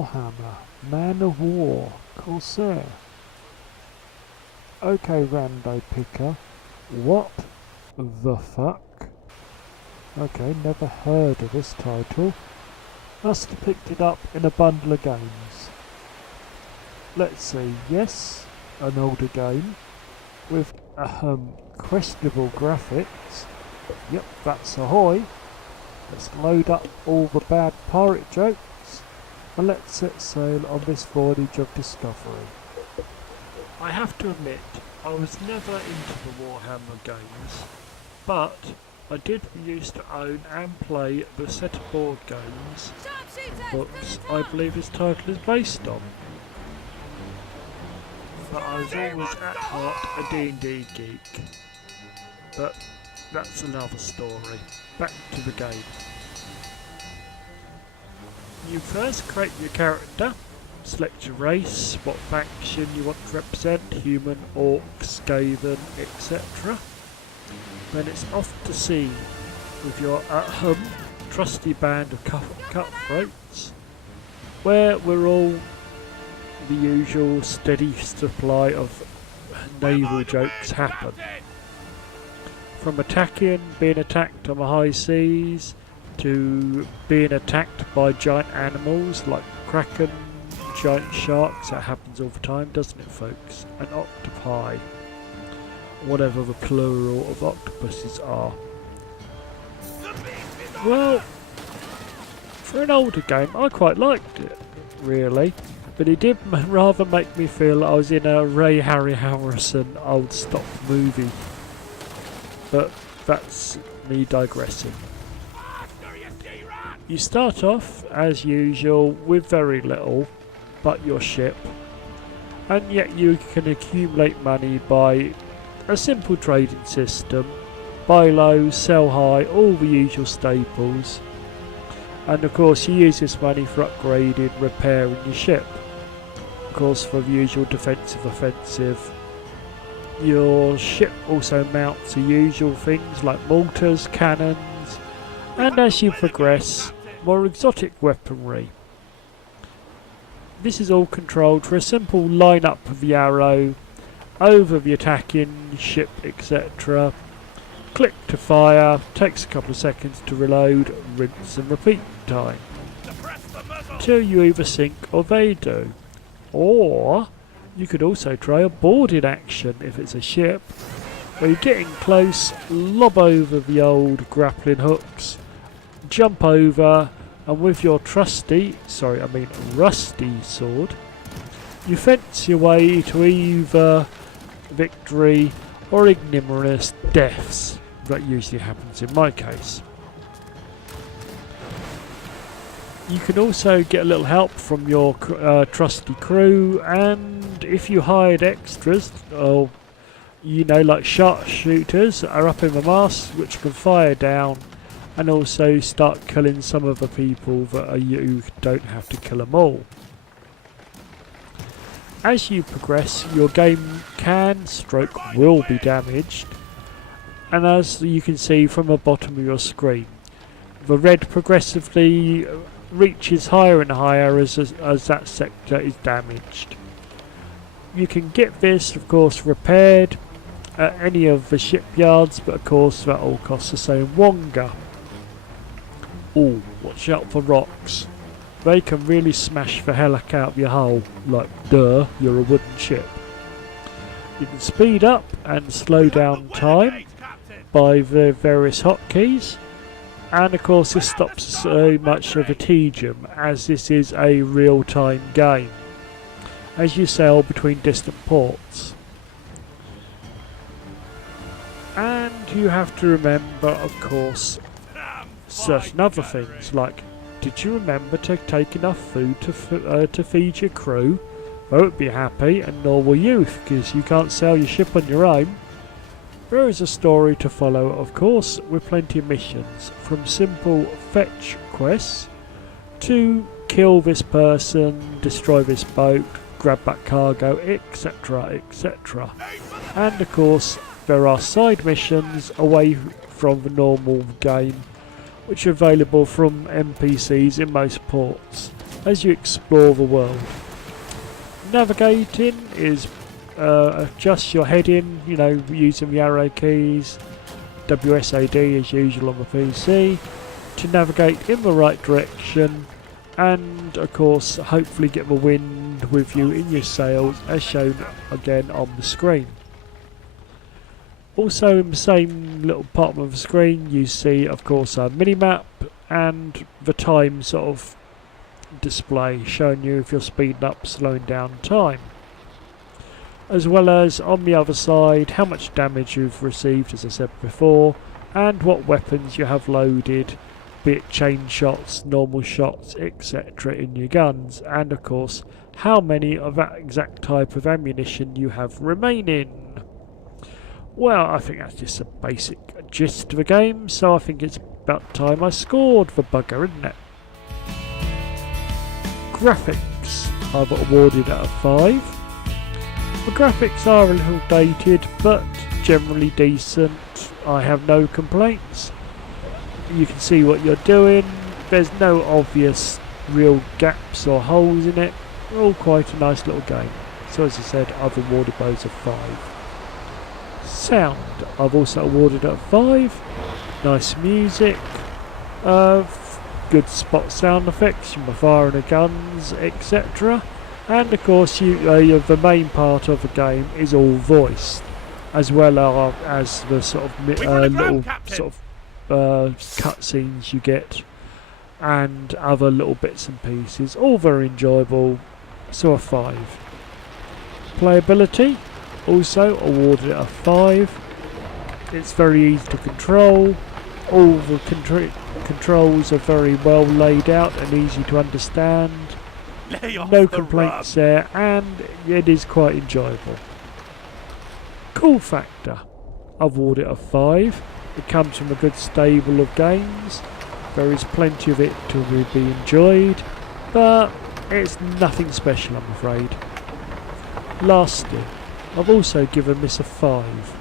Warhammer, Man of War, Corsair. Okay, Rando Picker, what the fuck? Okay, never heard of this title. Must have picked it up in a bundle of games. Let's see, yes, an older game with questionable graphics. Yep, that's ahoy. Let's load up all the bad pirate jokes and let's set sail on this voyage of discovery. I have to admit, I was never into the Warhammer games, but I did used to own and play the set of board games books I believe his title is based on. But I was always at heart a D&D geek. But that's another story. Back to the game. You first create your character, select your race, what faction you want to represent, human, orc, Skaven, etc. Then it's off to sea with your trusty band of cutthroats, where we're all the usual steady supply of naval jokes happen. From being attacked on the high seas, to being attacked by giant animals like kraken, giant sharks. That happens all the time, doesn't it, folks? And octopi, whatever the plural of octopuses are. Well, for an older game, I quite liked it, really. But it did rather make me feel I was in a Ray Harryhausen old stock movie. But that's me digressing. You start off, as usual, with very little but your ship. And yet you can accumulate money by a simple trading system. Buy low, sell high, all the usual staples. And of course you use this money for upgrading, repairing your ship. Of course, for the usual defensive, offensive. Your ship also mounts the usual things like mortars, cannons, and as you progress, more exotic weaponry. This is all controlled through a simple line-up of the arrow over the attacking ship, etc. Click to fire, takes a couple of seconds to reload, rinse and repeat time. Till you either sink or they do. Or you could also try a boarding action if it's a ship, where you're getting close, lob over the old grappling hooks, jump over, and with your rusty sword, you fence your way to either victory or ignominious deaths. That usually happens in my case. You can also get a little help from your trusty crew, and if you hired extras, or like sharpshooters are up in the mast, which can fire down and also start killing some of the people that you don't have to kill them all. As you progress, your game will be damaged, and as you can see from the bottom of your screen, the red progressively reaches higher and higher as that sector is damaged. You can get this, of course, repaired at any of the shipyards, but of course that all costs the same wonga. Oh, watch out for rocks. They can really smash the hell out of your hull, like duh, you're a wooden ship. You can speed up and slow down time by the various hotkeys. And of course this stops so much of a tedium, as this is a real-time game as you sail between distant ports. And you have to remember, of course, certain other things, like, did you remember to take enough food to feed your crew? They won't be happy, and nor will you, because you can't sail your ship on your own. There is a story to follow, of course, with plenty of missions, from simple fetch quests to kill this person, destroy this boat, grab that cargo, etc, etc. And of course there are side missions away from the normal game, which are available from NPCs in most ports, as you explore the world. Navigating is adjust your heading, you know, using the arrow keys, WSAD as usual on the PC, to navigate in the right direction, and of course hopefully get the wind with you in your sails as shown again on the screen. Also in the same little part of the screen you see of course a mini-map and the time sort of display showing you if you're speeding up, slowing down time. As well as on the other side how much damage you've received, as I said before, and what weapons you have loaded, be it chain shots, normal shots, etc. in your guns, and of course how many of that exact type of ammunition you have remaining. Well, I think that's just a basic gist of the game, so I think it's about time I scored the bugger, isn't it? Graphics I've awarded at a 5. The graphics are a little dated, but generally decent. I have no complaints. You can see what you're doing. There's no obvious real gaps or holes in it. They're all quite a nice little game. So as I said, I've awarded those a 5. Sound I've also awarded at a 5. Nice music. Good spot sound effects from the firing of guns, etc. And of course the main part of the game is all voiced, as well as the sort of little sort of cutscenes you get and other little bits and pieces, all very enjoyable, so a 5. Playability also awarded at a 5. It's very easy to control, all the controls are very well laid out and easy to understand. No complaints there, and it is quite enjoyable. Cool factor I've awarded it a 5. It comes from a good stable of games. There is plenty of it to be enjoyed, but it's nothing special, I'm afraid. Lastly, I've also given this a 5.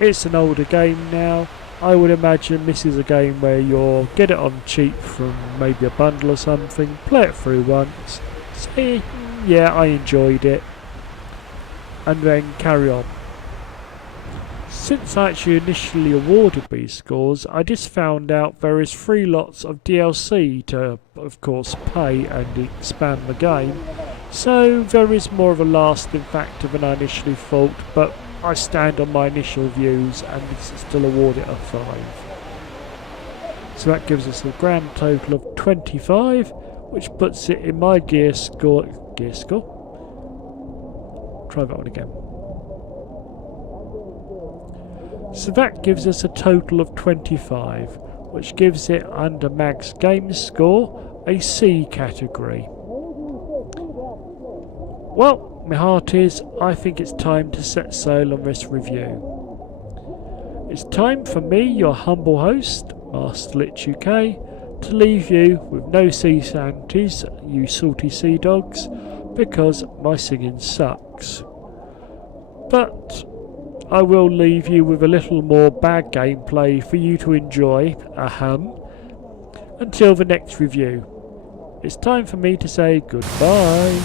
It's an older game now. I would imagine this is a game where you'll get it on cheap from maybe a bundle or something, play it through once, say, yeah, I enjoyed it, and then carry on. Since I actually initially awarded these scores, I just found out there is 3 lots of DLC to, of course, pay and expand the game, so there is more of a lasting factor than I initially thought, but I stand on my initial views and still award it a 5. So that gives us a grand total of 25, which puts it in my gear score. Try that one again. So that gives us a total of 25, which gives it under Mag's game score a C category. Well, my heart is, I think it's time to set sail on this review. It's time for me, your humble host, Masterlitchuk, to leave you with no sea shanties, you salty sea dogs, because my singing sucks. But I will leave you with a little more bad gameplay for you to enjoy, until the next review. It's time for me to say goodbye.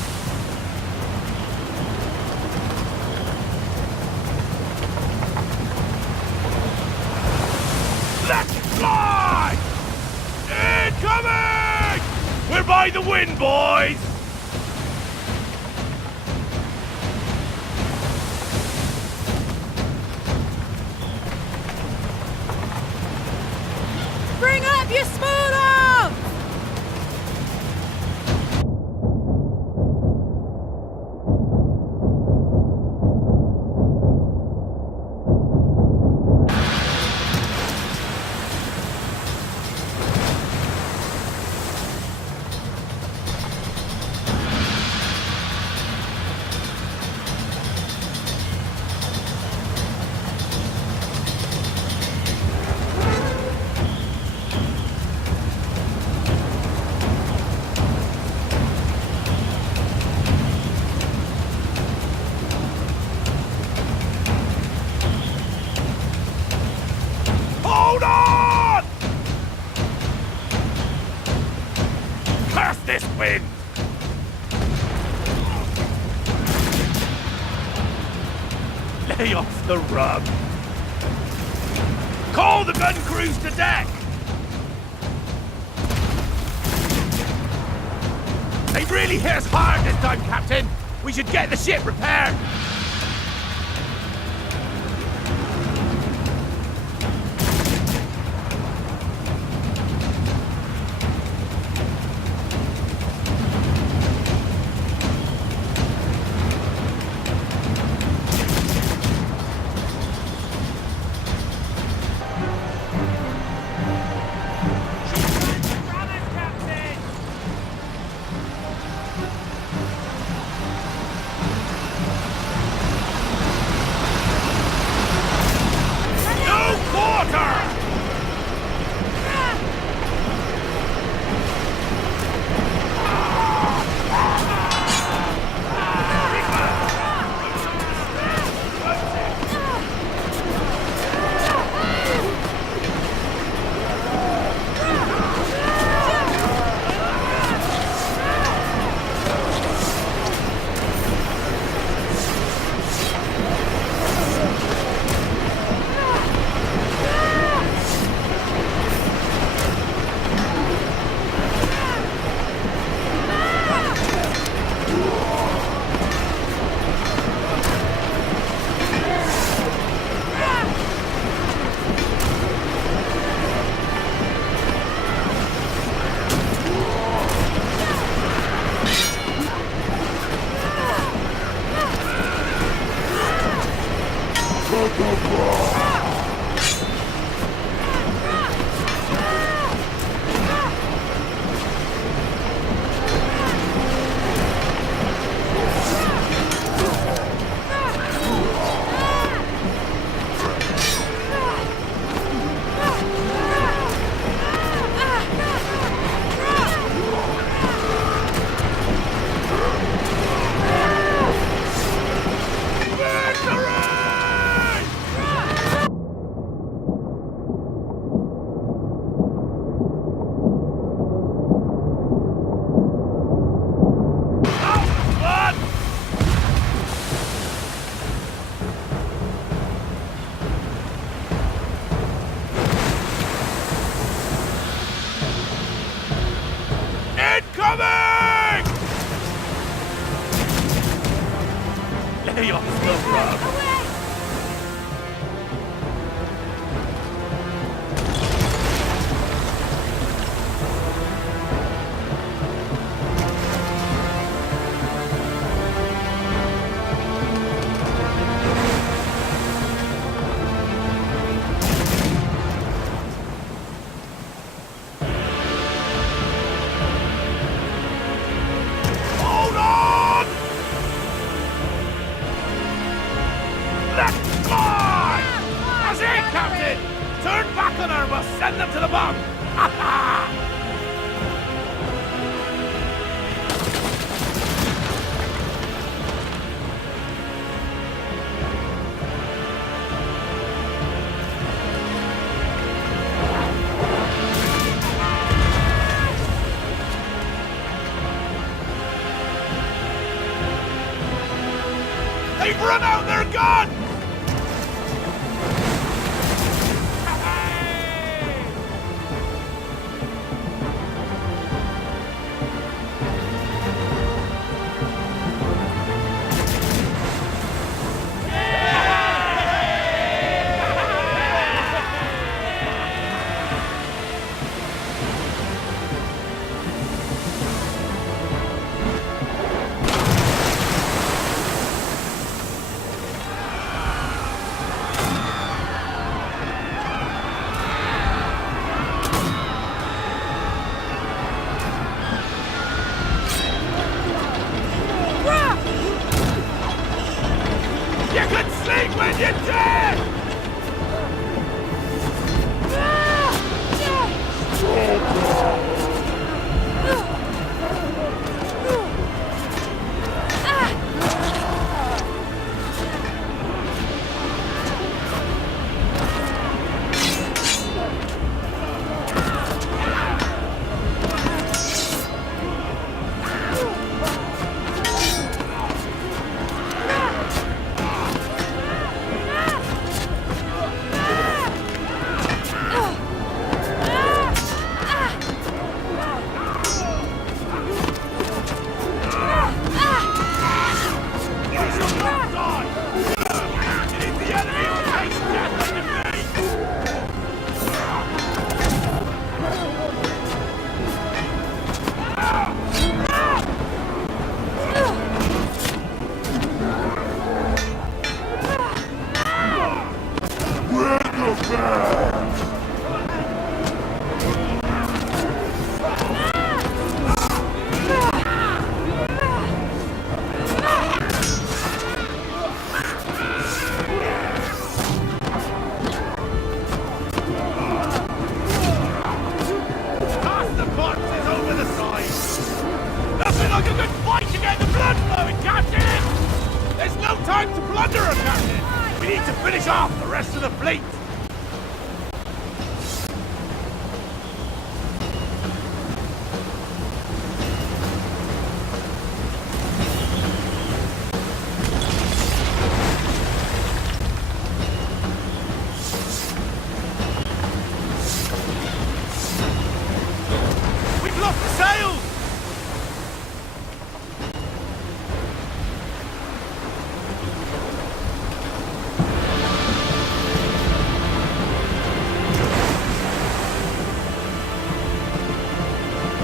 Fly! Incoming! We're by the wind, boys! Bring up your spoon arms! Lay off the rub. Call the gun crews to deck! They really hit us hard this time, Captain! We should get the ship repaired! Incoming! Lay off the rub. Hold on! Let's fly! That's it, Captain! Turn back on her, we'll send them to the bomb! Ha ha! They've run out their gun! We need to finish off the rest of the fleet! We've lost the sails!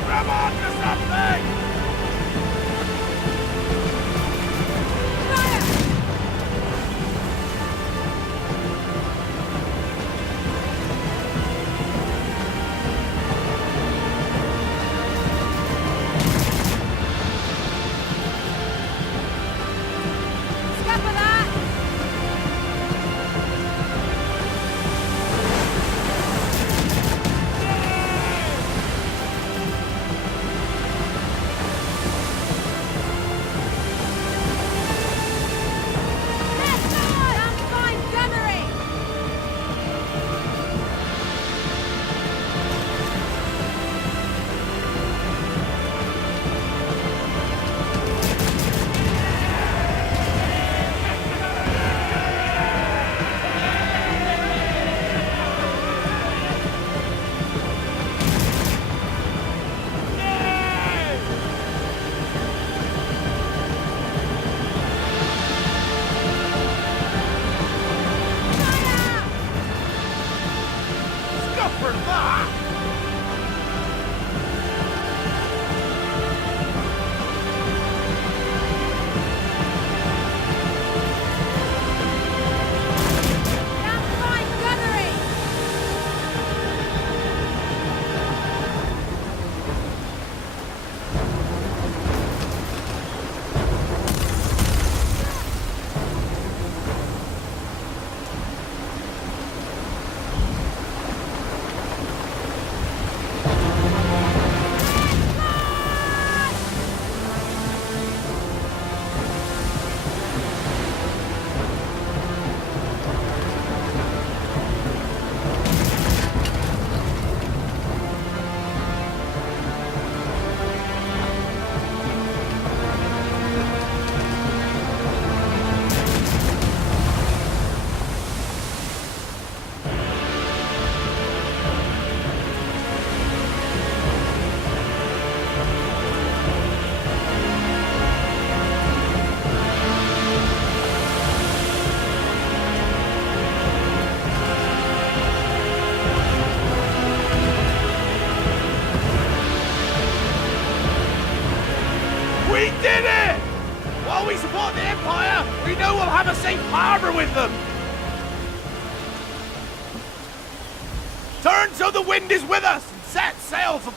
Grab on to something! Scupper that! Let's go! Some fine gunnery! Fire! Scupper that! Some fine gunnery! We did it! While we support the Empire, we know we'll have a safe harbor with them! Turn so the wind is with us and set sail for...